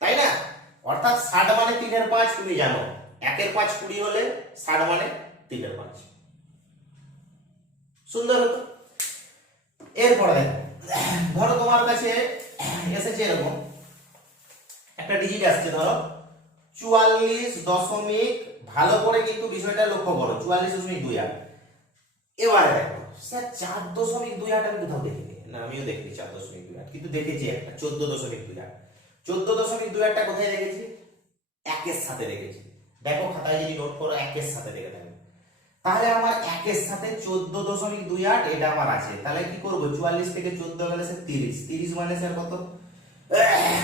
তাই না? অর্থাৎ 60 মানে 3 এর 5 তুমি জানো, 1 এর 5 20 হলে 60 মানে 3 এর 5, সুন্দর হতো। এরপরে দেখো, ধরো তোমার কাছে এসেছে এরকম একটা ডিজিট আসছে, ধরো 44 দশমিক, ভালো করে কিন্তু বিষয়টা লক্ষ্য করো, 44.28, এবারে দেখো স্যার 4.28 আমি কোথাও দেখিনি, না আমিও দেখিনি 4.28, কিন্তু দেখেছি একটা 14.28, 14.28টা কোথায় দেখেছি? 1 এর সাথে দেখেছি, দেখো খাতায় যদি নোট করো 1 এর সাথে দেখে থাকবে, তাহলে আমার 1 এর সাথে 14.28 এটা আমার আছে, তাহলে কি করব, 44 থেকে 14 গেলে স্যার 30, 30 মানে স্যার কত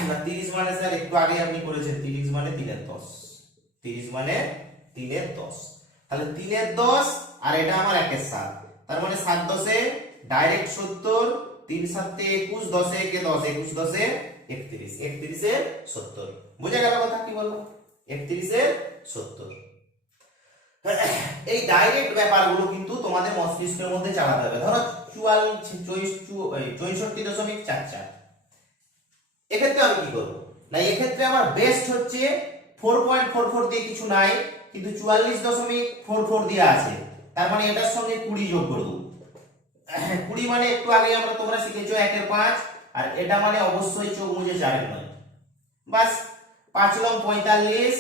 না, 30 মানে স্যার একটু আগে আপনি করেছেন, 30 মানে 3 এর 10, 30 মানে 3 এর 10, তাহলে 3 এর 10 আর এটা আমার 1 এর 7, তার মানে 7 10 এ ডাইরেক্ট 70, 3 7 এ 21, 10 এ 10, 21 10 এ 31, 31 এ 70, বুঝা গেল কথা কি বললাম? 31 এ 70। এই ডাইরেক্ট ব্যাপারগুলো কিন্তু তোমাদের মস্তিষ্কের মধ্যে চালাতে হবে। ধরো 64.44, এক্ষেত্রে আমি কি করব না, এক্ষেত্রে আমার বেস্ট হচ্ছে 4.44 দিয়ে কিছু নাই, কিন্তু 44.44 দিয়ে আছে, তার মানে এটার সঙ্গে 20 যোগ করে দেবো। 20 মানে একটু আগে তোমরা শিখেছো 1 এর 5, আর এটা মানে অবশ্যই চোখ মুজে 4 এর 9। বাস 5 লং 45,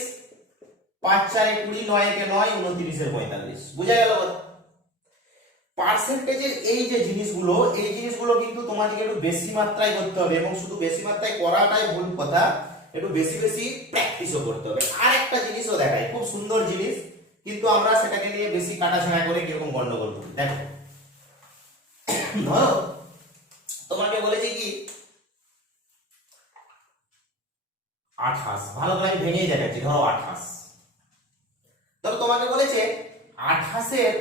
5 4 এ 20, 9 একে 9, 29 এর 45। বুঝা গেল? পার্সেন্টেজের এই যে জিনিসগুলো, এই জিনিসগুলো কিন্তু তোমাদেরকে একটু বেশি মাত্রায় করতে হবে, এবং শুধু বেশি মাত্রায় করাটাই ভুল কথা, একটু বেশি বেশি প্র্যাকটিসও করতে হবে। আর একটা জিনিসও দেখাই, খুব সুন্দর জিনিস, কিন্তু আমরা সেটাকে নিয়ে বেশি কাটাছেঁড়া করে কিরকম গন্ডগোল করি। দেখো, ধরো তোমাকে বলেছি কি 28, ভালো করে আমি ভেঙেই দেখাচ্ছি। ধরো 28, ধরো তোমাকে বলেছে 28 এর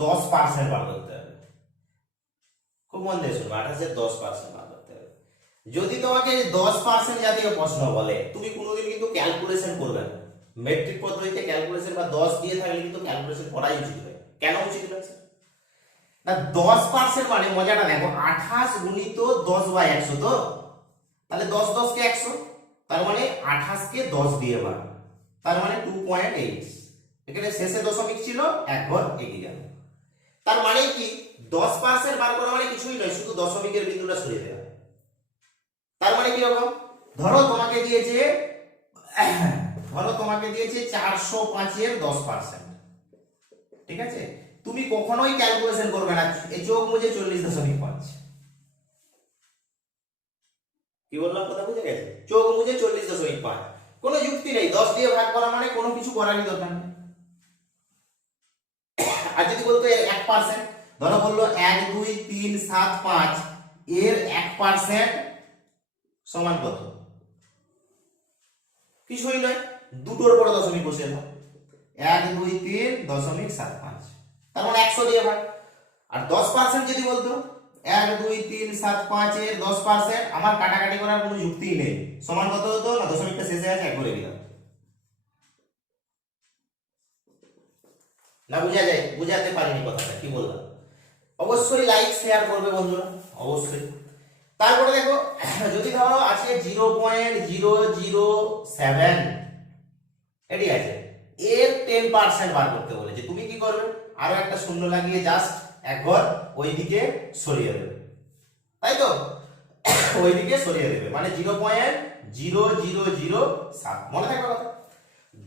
10% বার করতে হবে। খুব মন দিয়ে শুনবে, 28 এর 10% বার করতে হবে। যদি তোমাকে 10% জাতীয় প্রশ্ন বলে, তুমি কোনোদিন কিন্তু ক্যালকুলেশন করবে না। মেট্রিক পদ্ধতিতে ক্যালকুলেশন বা 10 দিয়ে থাকলে কিন্তু ক্যালকুলেশন করাই উচিত হয়। কেন উচিত হচ্ছে না? 10% মানে মজাটা দেখো, 28 গুণিত 10/100, তো তাহলে 10 10 কে 100, তার মানে 28 কে 10 দিয়ে বার, তার মানে 2.8। এখানে শেষে দশমিক ছিল, এক ঘর এগিয়ে গেল। তার মানে কি 10% বার করা মানে কিছুই নয়, শুধু দশমিকের বিন্দুটা সরিয়ে দেওয়া। তার মানে কি রকম, ধরো তোমাকে দিয়েছে 405 এর 10%, ঠিক আছে? তুমি কখনোই ক্যালকুলেশন করবে না, এই চোখ মুজে 40.5। কি বললাম, কথা বুঝে গেছে? চোখ মুজে 40.5, কোনো যুক্তি নেই। 10 দিয়ে ভাগ করা মানে কোনো কিছু করারই দরকার নেই। আর যদি বলতো 1%, ধরো বললো 1 2 3 7 5 এর 1% সমান কত? কিছুই নয়, দুটোর পরে দশমিক বসিয়ে দাও। 1 2 3.75, তার মানে 100 দিয়ে ভাগ। আর 10% যদি বলতো 1 2 3 7 5 এর 10%, আমার কাটাকাটি করার কোনো যুক্তিই নেই। সমান কত হতো না, দশমিকটা শেষে আছে, এক করে দিলাম। না বুঝা যায়? বুঝাতে পারিনি কথাটা, কি বললাম? অবশ্যই লাইক শেয়ার করবে বন্ধুরা, অবশ্যই। তারপরে দেখো, যদি ধরো আছে 0.007, এটি আছে, এর 10% বার করতে বলেছে, তুমি কি করবে? আরো একটা শূন্য লাগিয়ে জাস্ট এক ঘর ওইদিকে সরিয়ে দেবে, তাই তো? ওইদিকে সরিয়ে দেবে, মানে 0.0007। মনে থাকবে কথা?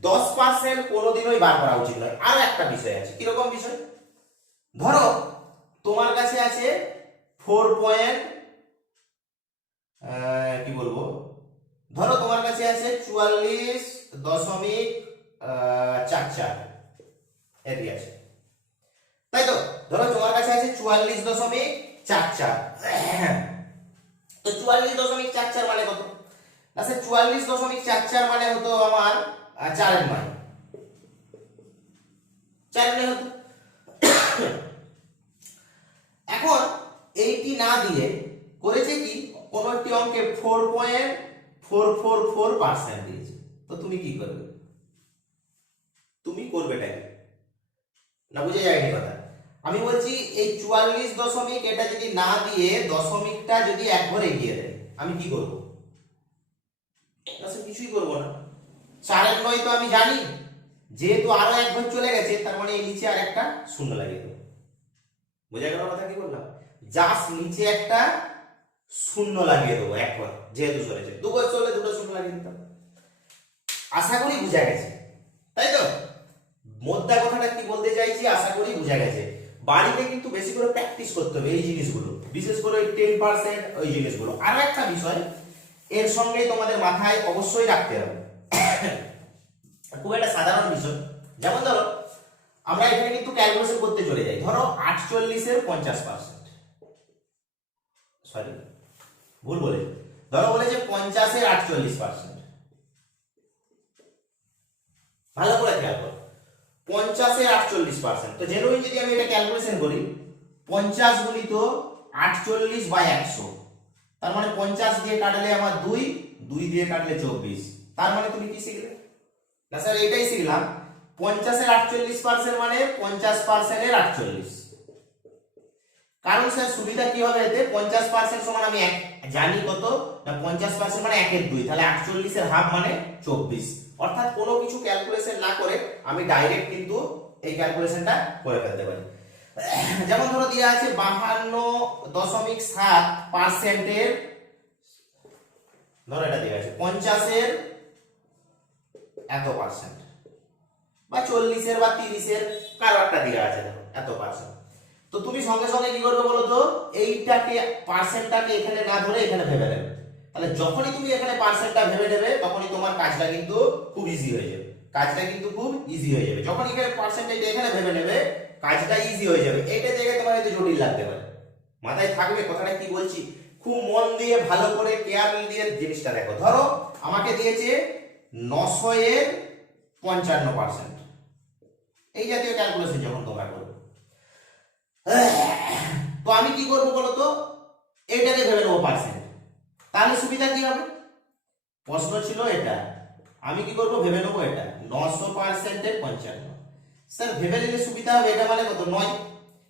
10% কোনোদিনই বার করা উচিত নয়। আর একটা বিষয় আছে, কিরকম বিষয়? ধরো তোমার কাছে আছে 4. কি বলবো, ধরো তোমার কাছে আছে 44.44 এটি আছে, তাই তো? ধরো তোমার কাছে আছে 44.44, তো 44.44 মানে কত? আচ্ছা, 44.44 মানে হতো আমার 4 এর 9, 4 এর 9 হতো। এখন এইটি না দিয়ে করেছে কি, কোন একটি অঙ্কে 4.444% দিয়েছে, তো তুমি কি করবে? তুমি করবেটা কি? না বুঝে যায়নি কথা? আমি বলছি এই 44 এটা যদি না দিয়ে দশমিকটা যদি এক ঘর এগিয়ে দেয়, আমি কি করব? আচ্ছা, কিছুই করব না। 4 এর 9 তো আমি জানি, যেহেতু আরো এক ঘর চলে গেছে, তার মানে এই নিচে আর একটা শূন্য লাগিয়ে দেবো। বুঝা গেল কথা? কি বললাম, জাস্ট নিচে একটা শূন্য লাগিয়ে দেবো এক ঘর, যেহেতু সরেছে। দু ঘর চলে দুটো শূন্য লাগিয়ে দিতাম। আশা করি বুঝা গেছে, তাই তো? মোদ্দা কথাটা কি বলতে চাইছি আশা করি বুঝা গেছে। বাড়িতে কিন্তু বেশি করে প্র্যাকটিস করতে হবে এই জিনিসগুলো, বিশেষ করে 10% ওই জিনিসগুলো। আর একটা বিষয় এর সঙ্গে তোমাদের মাথায় অবশ্যই রাখতে হবে, খুব একটা সাধারণ বিষয়। যেমন ধরো আমরা এখানে কিন্তু ক্যালকুলেশন করতে চলে যাই, ধরো 48 এর 50%, সরি ভুল বলে, ধরো বলেছে 50 এর 48%। ভালো করে খেয়াল করো, 50 এর 48%, তো জেনুইন যদি আমি এটা ক্যালকুলেশন করি, 50 গুণিত 48/100, তার মানে 50 দিয়ে কাটলে আমার 2, 2 দিয়ে কাটলে 24। তার মানে তুমি কি শিখলে? না স্যার এটাই শিখলাম, 50 এর 48% মানে 50% এর 48, কারণ স্যার সুবিধা কি হবে এতে 50% সমান আমি জানি কত না 50% মানে 1/2, তাহলে 48 এর হাফ মানে 24। অর্থাৎ কোনো কিছু ক্যালকুলেশন না করে আমি ডাইরেক্ট কিন্তু এই ক্যালকুলেশনটা করে ফেলতে পারি। যেমন ধরো দেয়া আছে 52.7% এর, ধরো এটা দেয়া আছে 50 এর এত পার্সেন্ট, বা 40 এর বা 30 এর কারো একটা দেয়া আছে ধরো এত পার্সেন্ট। তো তুমি সঙ্গে সঙ্গে কি করবে বলো তো, এইটাকে পার্সেন্টটাকে এখানে না ধরে এখানে ভেবে নেবে। তাহলে যখনই তুমি এখানে পার্সেন্টটা ভেবে নেবে তখনই তোমার কাজটা কিন্তু খুব ইজি হয়ে যাবে, কাজটা কিন্তু খুব ইজি হয়ে যাবে। যখন এখানে পার্সেন্টেজ এখানে ভেবে নেবে কাজটা ইজি হয়ে যাবে। এইটা জায়গায় তোমার একটু জটিল লাগতে পারে, মাথায় থাকবে কথাটা কি বলছি, খুব মন দিয়ে ভালো করে কেয়ার দিয়ে জিনিসটা দেখো। ধরো আমাকে দিয়েছে 900 এর 55%, এই জাতীয় ক্যালকুলেশন যখন তোমরা করবে, তো আমি কি করবো বলতো, এইটাকে ভেবে নেবো পার্সেন্ট। তাহলে সুবিধা কি হবে, প্রশ্ন ছিল এটা, আমি কি করবো ভেবে নেবো এটা 900% এর 55। স্যার ভেবে নিলে সুবিধা হবে, এটা মানে কত 9,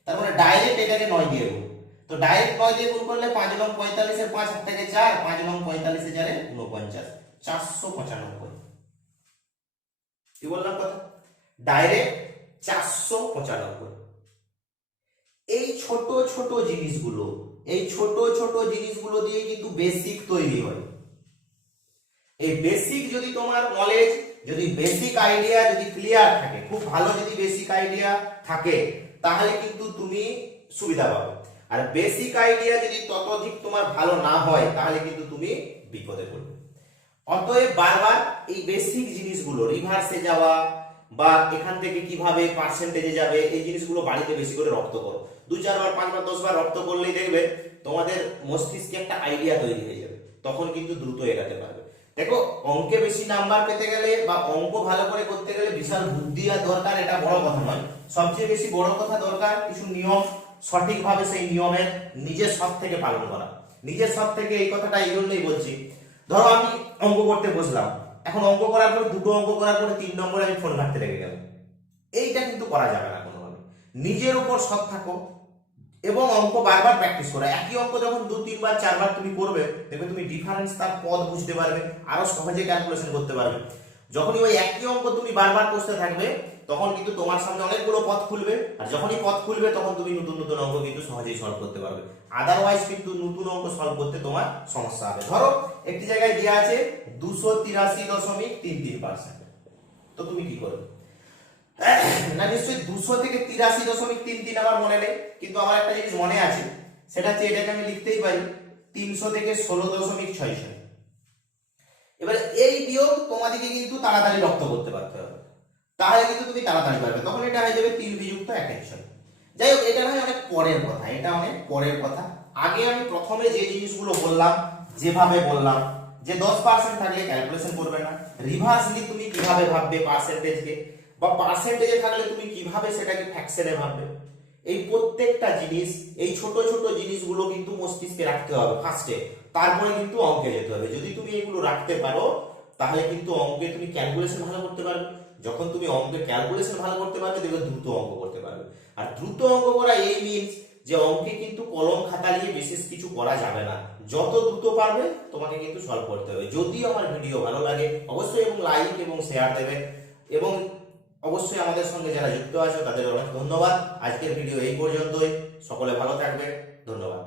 তার মানে ডাইরেক্ট এটাকে 9 দিয়ে গুণ। তো ডাইরেক্ট 9 দিয়ে গুণ করলে 5 9 45 এর 5 থেকে 4, 5 9 45 এর 4 49, 495। কি বললাম কথা, ডাইরেক্ট 495। এই ছোট ছোট জিনিসগুলো, এই ছোট ছোট জিনিসগুলো দিয়ে কিন্তু বেসিক তৈরি হয়। এই বেসিক যদি তোমার নলেজ, যদি বেসিক আইডিয়া যদি ক্লিয়ার থাকে, খুব ভালো যদি বেসিক আইডিয়া থাকে, তাহলে কিন্তু তুমি সুবিধা পাবে। আর বেসিক আইডিয়া যদি ততোধিক তোমার ভালো না হয় তাহলে কিন্তু তুমি বিপদে পড়বে। অতএব বারবার এই বেসিক জিনিসগুলো, রিভার্সে যাওয়া বা এখান থেকে কিভাবে পার্সেন্টেজে যাবে, এই জিনিসগুলো বাড়িতে বেশি করে রপ্ত করো। 2 4 বার 5 বার 10 বার রপ্ত করলেই দেখবে তোমাদের মস্তিষ্কে একটা আইডিয়া তৈরি হয়ে যাবে, তখন কিন্তু দ্রুত এড়াতে পারবে। দেখো অঙ্কে বেশি নাম্বার পেতে গেলে বা অঙ্ক ভালো করে করতে গেলে বিশাল বুদ্ধি আর দরকার, এটা বড় কথা নয়। সবচেয়ে বেশি বড় কথা দরকার কিছু নিয়ম, সঠিকভাবে সেই নিয়মের নিজের সব থেকে পালন করা। নিজের সব থেকে এই কথাটা এই জন্যই বলছি, ধরো আমি অঙ্ক করতে বসলাম, এখন অঙ্ক করার পরে 2টো অঙ্ক করার পরে 3 নম্বরে আমি ফোন ঘাঁটতে লেগে গেলাম, এইটা কিন্তু করা যাবে না কোনোভাবে। নিজের উপর সৎ থাকো এবং অঙ্ক বারবার প্র্যাকটিস করো। একই অঙ্ক যখন 2 3 বার 4 বার তুমি করবে, দেখবে তুমি ডিফারেন্স, তার পদ বুঝতে পারবে, আরো সহজে ক্যালকুলেশন করতে পারবে। যখনই ওই একই অঙ্ক তুমি বারবার করতে থাকবে তখন কিন্তু তোমার সামনে অনেকগুলো পথ খুলবে, আর যখনই পথ খুলবে তখন তুমি নতুন নতুন অঙ্ক কিন্তু সহজেই সলভ করতে পারবে। আদারওয়াইজ কিন্তু নতুন অঙ্ক সলভ করতে তোমার সমস্যা হবে। ধরো একটি জায়গায় দেওয়া আছে 283.33%, তো তুমি কি করবে না, নিশ্চয়ই 200 থেকে 83.33 আমার মনে নেই, কিন্তু আমার একটা জিনিস মনে আছে, সেটা হচ্ছে এটাকে আমি লিখতেই পারি 300 থেকে 16.66। এবার এই বিয়োগ তোমাদেরকে কিন্তু তাড়াতাড়ি রপ্ত করতে পারতে হবে, তাহলে কিন্তু তুমি তাড়াতাড়ি পারবে, তখন এটা হয়ে যাবে 3 বিযুক্ত 1/6। যাই হোক এটা হয় অনেক পরের কথা, এটা অনেক পরের কথা। আগে আমি প্রথমে যে জিনিসগুলো বললাম, যেভাবে বললাম যে 10% থাকলে ক্যালকুলেশন করবে না, রিভার্সলি তুমি কিভাবে ভাববে পার্সেন্টেজকে, বা পার্সেন্টেজে থাকলে তুমি কিভাবে সেটাকে ফ্র্যাকশনে ভাববে, এই প্রত্যেকটা জিনিস, এই ছোট ছোট জিনিসগুলো কিন্তু মস্তিষ্কে রাখতে হবে ফার্স্টে, তারপরে কিন্তু অঙ্কে যেতে হবে। যদি তুমি এগুলো রাখতে পারো তাহলে কিন্তু অঙ্কে তুমি ক্যালকুলেশন ভালো করতে পারবে। যখন তুমি অঙ্কে ক্যালকুলেশন ভালো করতে পারবে দেখবে দ্রুত অঙ্ক করতে পারবে। আর দ্রুত অঙ্ক করা এই মিনস যে অঙ্কে কিন্তু কলম খাতা নিয়ে বিশেষ কিছু করা যাবে না, যত দ্রুত পারবে তোমাকে কিন্তু সলভ করতে হবে। যদি আমার ভিডিও ভালো লাগে অবশ্যই এবং লাইক এবং শেয়ার দেবে, এবং অবশ্যই আমাদের সঙ্গে যারা যুক্ত আছে তাদের অনেক ধন্যবাদ। আজকের ভিডিও এই পর্যন্তই, সকলে ভালো থাকবে, ধন্যবাদ।